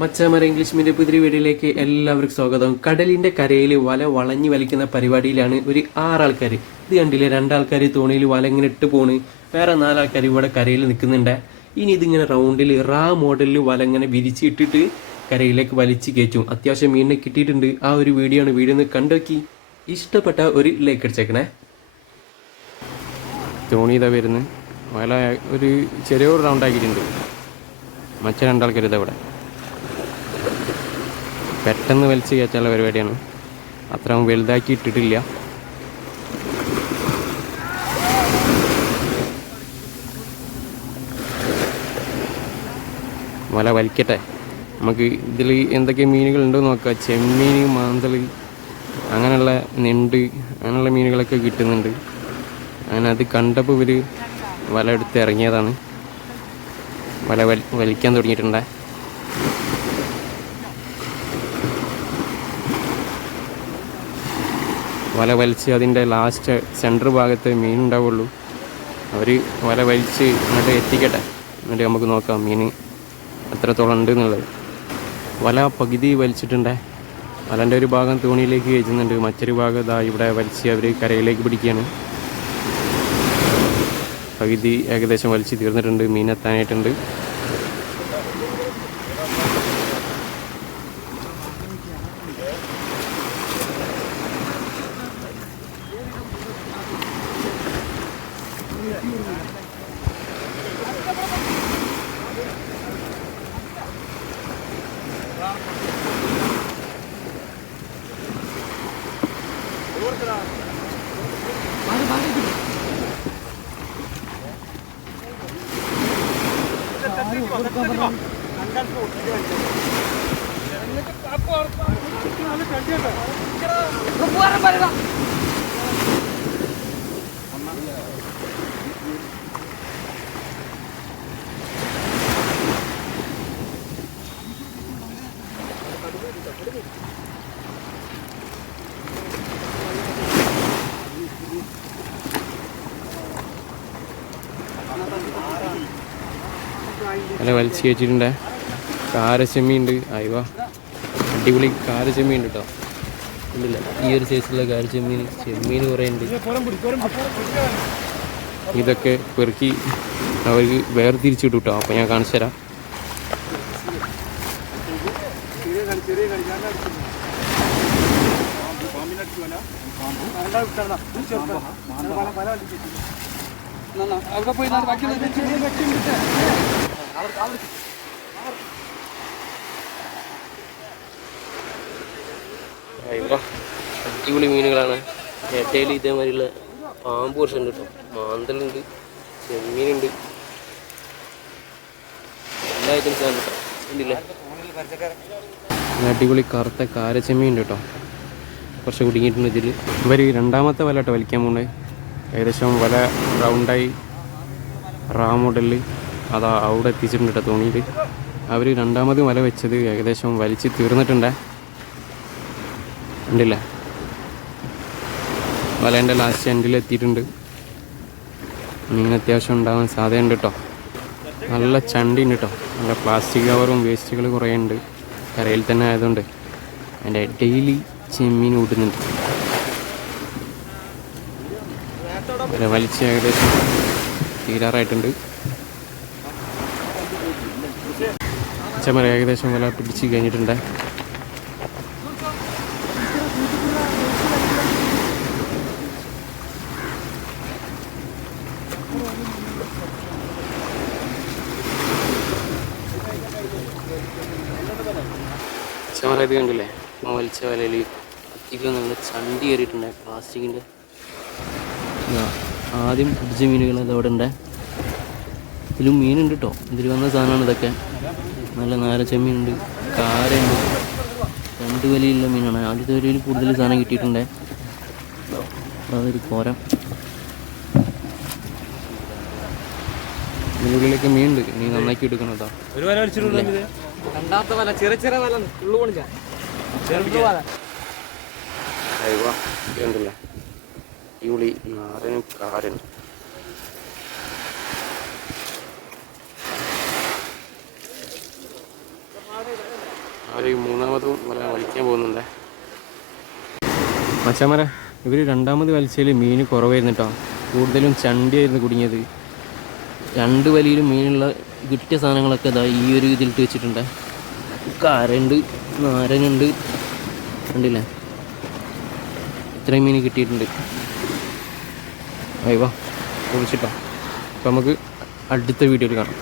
മച്ചാമര English medium പുതിയ വീഡിയോയിലേക്ക് എല്ലാവർക്കും സ്വാഗതം. കടലിന്റെ കരയിൽ വല വളഞ്ഞു വലിക്കുന്ന പരിപാടിയിലാണ് ഒരു 6 ആൾക്കാർ. ഇത് കണ്ടില്ലേ, 2 ആൾക്കാർ തോണിയിൽ വല ഇങ്ങനെ ഇട്ട് പോണ്, വേറെ 4 ആൾക്കാർ ഇവിടെ കരയിൽ നിൽക്കുന്നുണ്ട്. ഇനി ഇതിങ്ങനെ റൗണ്ടിൽ മോഡലിൽ വല ഇങ്ങനെ വിരിച്ച് ഇട്ടിട്ട് കരയിലേക്ക് വലിച്ച് കയറ്റും. അത്യാവശ്യം മീനിനെ കിട്ടിയിട്ടുണ്ട്. ആ ഒരു വീഡിയോ ആണ്. വീഡിയോ ഒന്ന് കണ്ടോക്കി ഇഷ്ടപ്പെട്ട ഒരു ലൈക്ക് അടിച്ചേക്കണേ. തോണി ഇതാ വരുന്നു. വല ഒരു ചെറിയൊരു റൗണ്ട് ആക്കിയിട്ടുണ്ട്. മറ്റേ 2 ആൾക്കാർ ഇതാ ഇവിടെ പെട്ടെന്ന് വലിച്ച് കയറ്റാനുള്ള പരിപാടിയാണ്. അത്ര വലുതാക്കി ഇട്ടിട്ടില്ല. വല വലിക്കട്ടെ. നമുക്ക് ഇതിൽ എന്തൊക്കെ മീനുകളുണ്ടോ നോക്കാം. ചെമ്മീൻ, മാന്തൽ, അങ്ങനെയുള്ള ഞണ്ട്, അങ്ങനെയുള്ള മീനുകളൊക്കെ കിട്ടുന്നുണ്ട്. അങ്ങനെ അത് കണ്ടപ്പോൾ ഇവർ വല എടുത്ത് ഇറങ്ങിയതാണ്. വല വലിക്കാൻ തുടങ്ങിയിട്ടുണ്ട്. വല വലിച്ച് അതിൻ്റെ ലാസ്റ്റ് സെൻറ്റർ ഭാഗത്ത് മീനുണ്ടാവുള്ളൂ. അവർ വല വലിച്ച് ഇങ്ങോട്ട് എത്തിക്കട്ടെ. എന്നിട്ട് നമുക്ക് നോക്കാം മീൻ എത്രത്തോളം ഉണ്ട് എന്നുള്ളത്. വല പകുതി വലിച്ചിട്ടുണ്ട്. വലൻ്റെ ഒരു ഭാഗം തോണിയിലേക്ക് കയറ്റുന്നുണ്ട്. മറ്റൊരു ഭാഗം ഇതാ ഇവിടെ വലിച്ച് അവർ കരയിലേക്ക് പിടിക്കുകയാണ്. പകുതി ഏകദേശം വലിച്ച് തീർന്നിട്ടുണ്ട്. മീൻ എത്താനായിട്ടുണ്ട്. നല്ല വലിച്ച് കയറ്റിട്ടുണ്ട്. കാരച്ചെമ്മീനുണ്ട്. അയവാ, അടിപൊളി കാരച്ചെമ്മീൻ ഉണ്ട് കേട്ടോ. ഇല്ല, ഈ ഒരു സൈസിലുള്ള കാരച്ചെമ്മീൻ, ചെമ്മീൻ കുറേ ഉണ്ട്. ഇതൊക്കെ പെറുക്കി അവർക്ക് വേർതിരിച്ചിട്ടു കേട്ടോ. അപ്പോൾ ഞാൻ കാണിച്ചു തരാം. അടിപൊളി മീനുകളാണ്. ഏറ്റയിൽ ഇതേമാതിരിയുള്ള പാമ്പ് കുറച്ചുണ്ട് കേട്ടോ. മാന്തലുണ്ട്, ചെമ്മീനുണ്ട്, എല്ലാ ഐറ്റംസാണ് കേട്ടോ. ഉണ്ടല്ലേ, അടിപൊളി കറുത്ത കാരച്ചെമ്മീൻ ഉണ്ട് കേട്ടോ. കുറച്ച് കുടുങ്ങിയിട്ടുണ്ട് ഇതിൽ. ഇവർ 2ാമത്തെ വല കേട്ടോ വലിക്കാൻ പോകുന്നത്. ഏകദേശം വല റൗണ്ടായി മോഡലിൽ അതാ അവിടെ എത്തിച്ചിട്ടുണ്ട് കേട്ടോ തോണിയിൽ. അവർ 2ാമത് വല വെച്ചത് ഏകദേശം വലിച്ച് തീർന്നിട്ടുണ്ട്. ഉണ്ടല്ല, വലേൻ്റെ ലാസ്റ്റ് എൻഡിൽ എത്തിയിട്ടുണ്ട്. മീൻ അത്യാവശ്യം ഉണ്ടാകാൻ സാധ്യതയുണ്ട് കേട്ടോ. നല്ല ചണ്ടി ഉണ്ട് കേട്ടോ. നല്ല പ്ലാസ്റ്റിക് കവറും വേസ്റ്റുകൾ കുറേ ഉണ്ട്. കരയിൽ തന്നെ ആയതുകൊണ്ട് അതിൻ്റെ ഡെയിലി ചെമ്മീൻ കൂട്ടുന്നുണ്ട്. വലിച്ച് ഏകദേശം തീരാറായിട്ടുണ്ട്. ചമര ഏകദേശം വല പിടിച്ച് കഴിഞ്ഞിട്ടുണ്ട്. ചമര ഇത് കണ്ടില്ലേ, വലിച്ച വലയിൽ അധികം നല്ല ചണ്ടി കയറിയിട്ടുണ്ട്. പ്ലാസ്റ്റിക്കിൻ്റെ ആദ്യം പിടിച്ച മീനുകൾ അവിടെ ഉണ്ട്. ഇതിലും മീനുണ്ട് കേട്ടോ. ഇതിൽ വന്ന സാധനമാണ് ഇതൊക്കെ. നല്ല നാരച്ചെമ്മീനുണ്ട്, കാരയുണ്ട്. 2 വലിയുള്ള മീനാണ്. ആദ്യത്തെ വരയിൽ കൂടുതൽ സാധനം കിട്ടിയിട്ടുണ്ട്. അതൊരു കോര. ഇതിനുള്ളിലൊക്കെ മീനുണ്ട്. നീ നന്നാക്കി എടുക്കണം കേട്ടോ. ഉണ്ടല്ലേ, അടിപൊളി നാരനും കാരനും. അവർ മൂന്നാമതും വല വലിക്കാൻ പോകുന്നുണ്ട്. മച്ചാമര ഇവർ രണ്ടാമത് വലിച്ചതിൽ മീൻ കുറവായിരുന്നു കേട്ടോ. കൂടുതലും ചണ്ടിയായിരുന്നു കുടുങ്ങിയത്. രണ്ട് വലിയിലും മീനുള്ള കിട്ടിയ സാധനങ്ങളൊക്കെ ഇതാ ഈ ഒരു ഇതിലിട്ട് വെച്ചിട്ടുണ്ട്. കാരയുണ്ട്, നാരനുണ്ട്, കണ്ടില്ലേ, ഇത്രയും മീൻ കിട്ടിയിട്ടുണ്ട്. അയ്യോ കുളിച്ചിട്ടോ. അപ്പോൾ നമുക്ക് അടുത്ത വീഡിയോയിൽ കാണാം.